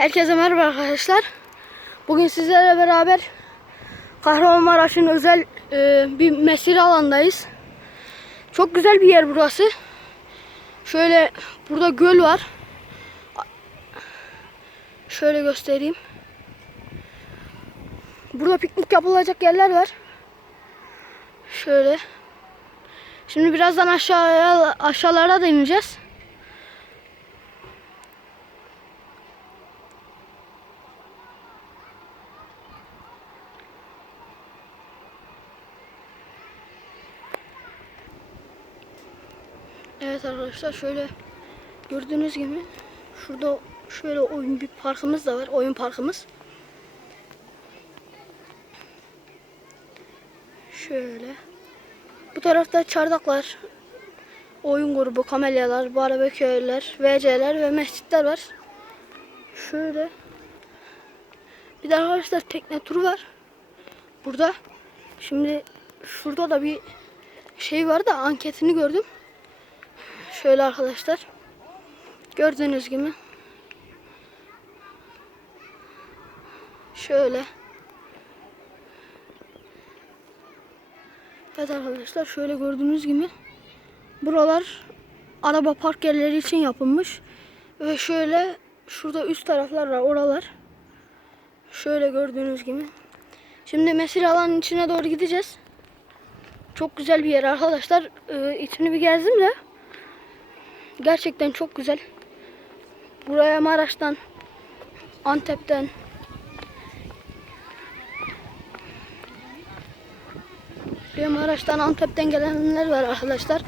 Herkese merhaba arkadaşlar. Bugün sizlerle beraber Kahramanmaraş'ın özel e, bir mesire alandayız. Çok güzel bir yer burası. Şöyle burada göl var. Şöyle göstereyim. Burada piknik yapılacak yerler var. Şöyle. Şimdi birazdan aşağıya aşağılara da ineceğiz. Evet arkadaşlar şöyle gördüğünüz gibi şurada şöyle oyun bir parkımız da var. Oyun parkımız. Şöyle. Bu tarafta çardaklar, oyun grubu, kamelyalar, barbeküler, VC'ler ve mescitler var. Şöyle. Bir de arkadaşlar tekne turu var. Burada. Şimdi şurada da bir şey var da anketini gördüm. Şöyle arkadaşlar. Gördüğünüz gibi. Şöyle. Evet arkadaşlar şöyle gördüğünüz gibi. Buralar araba park yerleri için yapılmış. Ve şöyle şurada üst taraflar var oralar. Şöyle gördüğünüz gibi. Şimdi mesire alanın içine doğru gideceğiz. Çok güzel bir yer arkadaşlar. Ee, içini bir gezdim de. Gerçekten çok güzel. Buraya Maraş'tan, Antep'ten, buraya Maraş'tan, Antep'ten gelenler var arkadaşlar.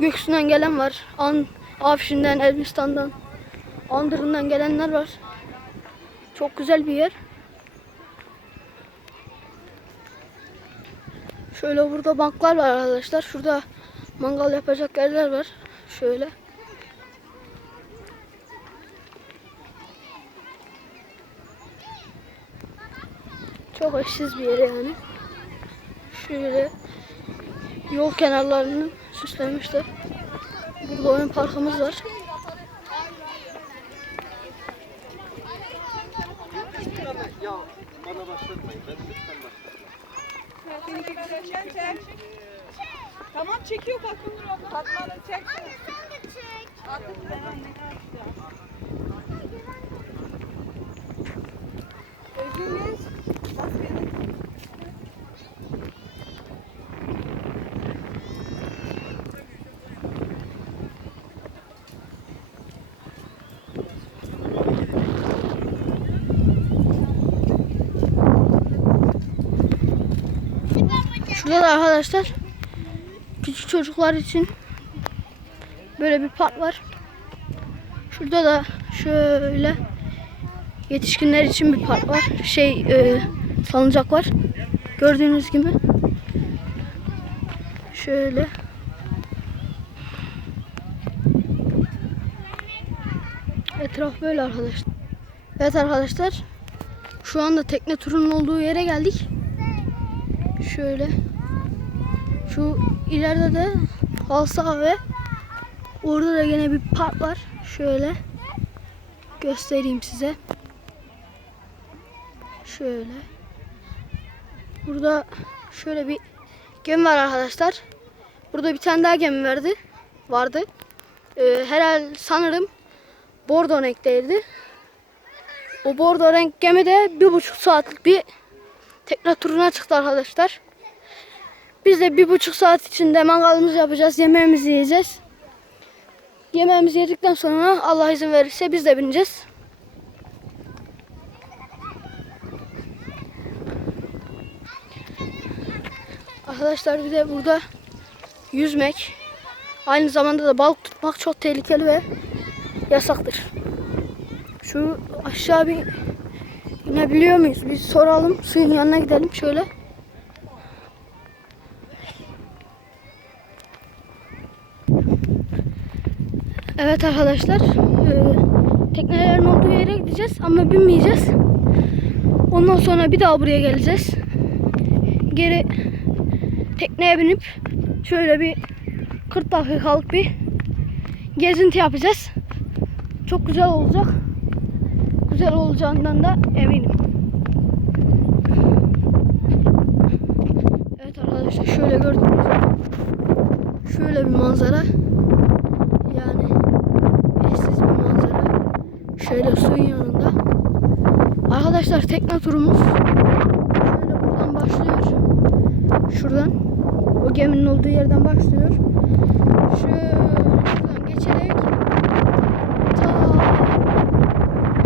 Göksu'dan gelen var. An, Afşin'den, Elbistan'dan, Andırın'dan gelenler var. Çok güzel bir yer. Şöyle burada banklar var arkadaşlar. Şurada mangal yapacak yerler var. Şöyle. Çok eşsiz bir yer yani. Şöyle yol kenarlarını süslemişler. Burada oyun parkımız var. Ya bana başlatmayın. Ben lütfen başlatmayın. Çek, çek. Tamam çekiyor Fatma Nur abla. Fatma da çek. Atın ben anne. Şurada da arkadaşlar küçük çocuklar için böyle bir park var. Şurada da şöyle yetişkinler için bir park var. Şey e, salıncak var. Gördüğünüz gibi. Şöyle. Etraf böyle arkadaşlar. Evet arkadaşlar. Şu anda tekne turunun olduğu yere geldik. Şöyle. Şu ileride de saha ve orada da yine bir park var. Şöyle göstereyim size. Şöyle. Burada şöyle bir gemi var arkadaşlar. Burada bir tane daha gemi vardı. Vardı. Ee, herhal sanırım bordo renkteydi. O bordo renk gemi de bir buçuk saatlik bir tekne turuna çıktı arkadaşlar. Biz de bir buçuk saat içinde mangalımızı yapacağız. Yemeğimizi yiyeceğiz. Yemeğimizi yedikten sonra Allah izin verirse biz de bineceğiz. Arkadaşlar bir de burada yüzmek, aynı zamanda da balık tutmak çok tehlikeli ve yasaktır. Şu aşağı bir inebiliyor muyuz? Biz soralım. Suyun yanına gidelim şöyle. Evet arkadaşlar. eee, teknelerin olduğu yere gideceğiz ama binmeyeceğiz. Ondan sonra bir daha buraya geleceğiz. Geri tekneye binip şöyle bir 40 dakikalık bir gezinti yapacağız. Çok güzel olacak. güzel olacağından da eminim. Evet arkadaşlar şöyle gördüğünüz şöyle bir manzara. Yani eşsiz bir manzara. Şöyle suyun yanında. Arkadaşlar tekne turumuz şöyle buradan başlıyor. Şuradan. O geminin olduğu yerden başlıyor. Şöyle şuradan geçerek ta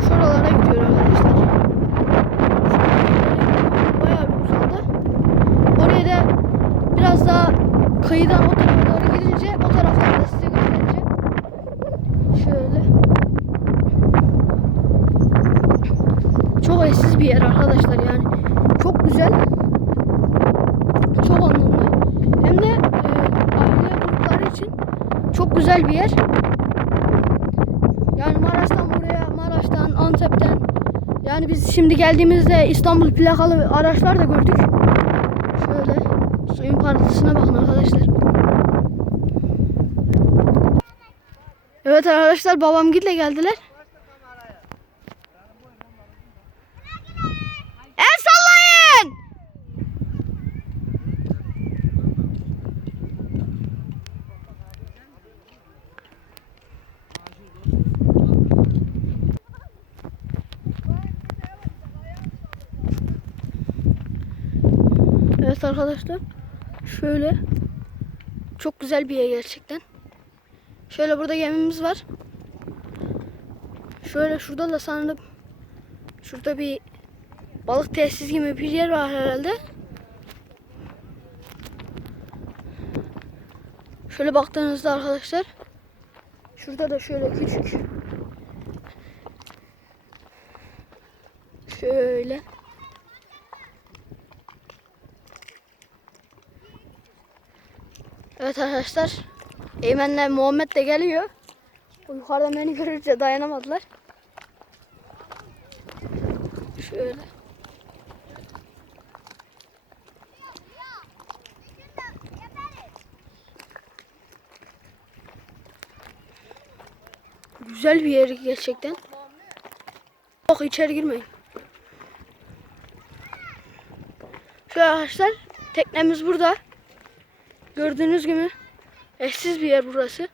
şuralara gidiyor arkadaşlar. Şöyle bayağı bir uzakta. Oraya da biraz daha kıyıdan o tarafa doğru gidince o tarafları da size göstereceğim. Şöyle. Çok eşsiz bir yer arkadaşlar yani. Çok güzel. Çok anlamlı. Hem de e, aile grupları için çok güzel bir yer. Yani Maraş'tan buraya, Maraş'tan, Antep'ten yani biz şimdi geldiğimizde İstanbul plakalı araçlar da gördük. Şöyle suyun parıltısına bakın arkadaşlar. Evet arkadaşlar babam gidle geldiler. Evet arkadaşlar. Şöyle. Çok güzel bir yer gerçekten. Şöyle burada gemimiz var. Şöyle şurada da sanırım şurada bir balık tesis gibi bir yer var herhalde. Şöyle baktığınızda arkadaşlar şurada da şöyle küçük şöyle Evet arkadaşlar Eymen'le Muhammed de geliyor. Bu yukarıdan beni görünce dayanamadılar. Şöyle. Güzel bir yer gerçekten. Yok içeri girmeyin. Şöyle arkadaşlar teknemiz burada. Gördüğünüz gibi eşsiz bir yer burası.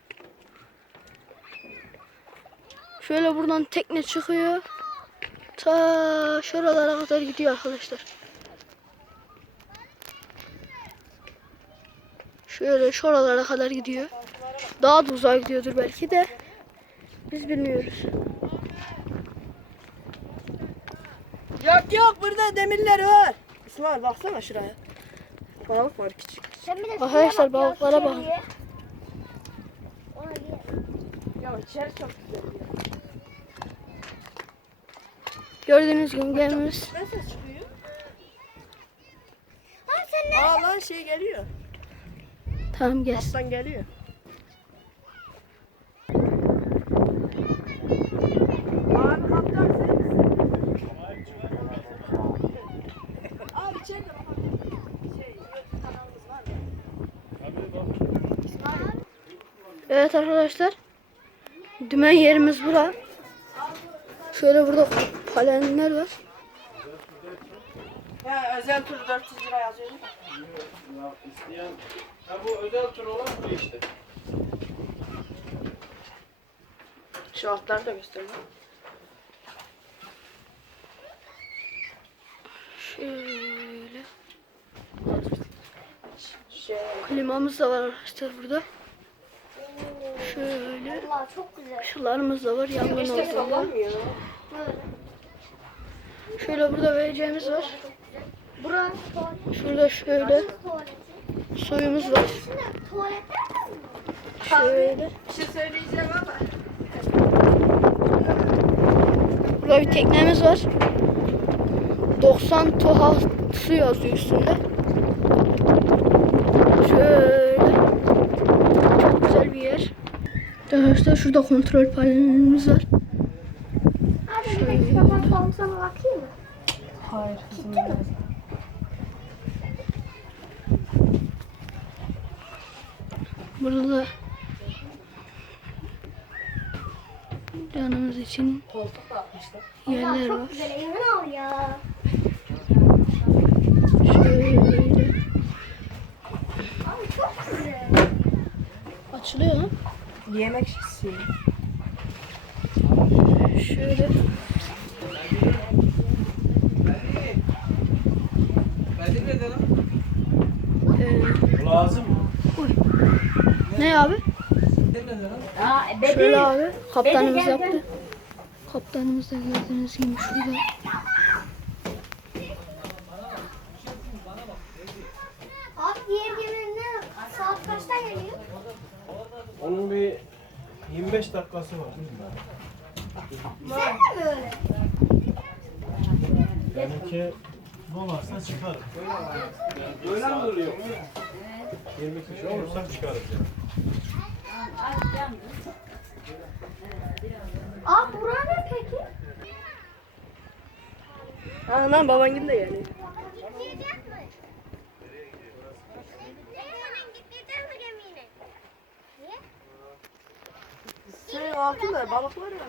Şöyle buradan tekne çıkıyor. Ta şuralara kadar gidiyor arkadaşlar. Şöyle şuralara kadar gidiyor. Daha da uzağa gidiyordur belki de. Biz bilmiyoruz. Yok yok burada demirler var. İsmail baksana şuraya. Balık var küçük. Arkadaşlar balıklara bakın. Ya içeri çok güzel. Gördüğünüz gibi gemimiz. Ne ses çıkıyor? Aa lan şey geliyor. Tamam gelsin. Kaptan geliyor. Abi kaptan sen misin? Abi içeride bakalım. Şey, YouTube kanalımız var ya. Evet arkadaşlar. Dümen yerimiz bura. Şöyle burada palenler var. Ha, özel tur 400 lira yazıyor. Ya isteyen... Ha bu özel tur olan bu işte. Şu altları da göstereyim. Şöyle. Şey, Klimamız da var arkadaşlar burada. Şöyle. çok güzel. Şularımız da var. Yangın işte sallanmıyor. Şöyle burada vereceğimiz var. Buranın tuvaleti. Şurada şöyle suyumuz var. Şöyle. Bir şey söyleyeceğim ama. Burada bir teknemiz var. 90 toha su yazıyor üstünde. Şöyle. Çok güzel bir yer. Arkadaşlar şurada kontrol panelimiz var. Hadi bir dakika bakalım sana bakayım mı? Hayır kızım. Burada da Canımız için Koltuk da atmışlar. yerler var. Çok güzel emin ol ya. Şöyle Abi çok güzel. açılıyor lan. Yemek şişesi. Şöyle Kadir nerede lan? e, Lazım mı? ne abi? Aa, Şöyle abi kaptanımız yaptı. Kaptanımız da gördüğünüz gibi şurada. Abi diğer geminin saat kaçta geliyor? Onun bir 25 dakikası var. Sen de mi öyle? Benimki dolarsa çıkarım. Böyle mi duruyor? 20 kişi olursak çıkarız yani. Abi bura ne peki? Anam baban gibi de yani. Altında balık var ya.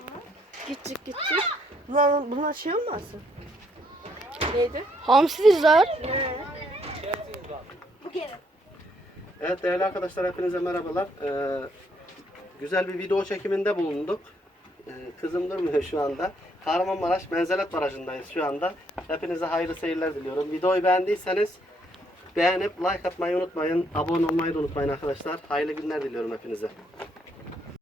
Gidecek gidecek. Bunlar, bunlar şey olmasın? Neydi? Hamsiler. Bu. Evet değerli arkadaşlar hepinize merhabalar. Ee, güzel bir video çekiminde bulunduk. Ee, kızım durmuyor şu anda. Kahramanmaraş Menzelet Barajı'ndayız şu anda. Hepinize hayırlı seyirler diliyorum. Videoyu beğendiyseniz beğenip like atmayı unutmayın. Abone olmayı da unutmayın arkadaşlar. Hayırlı günler diliyorum hepinize.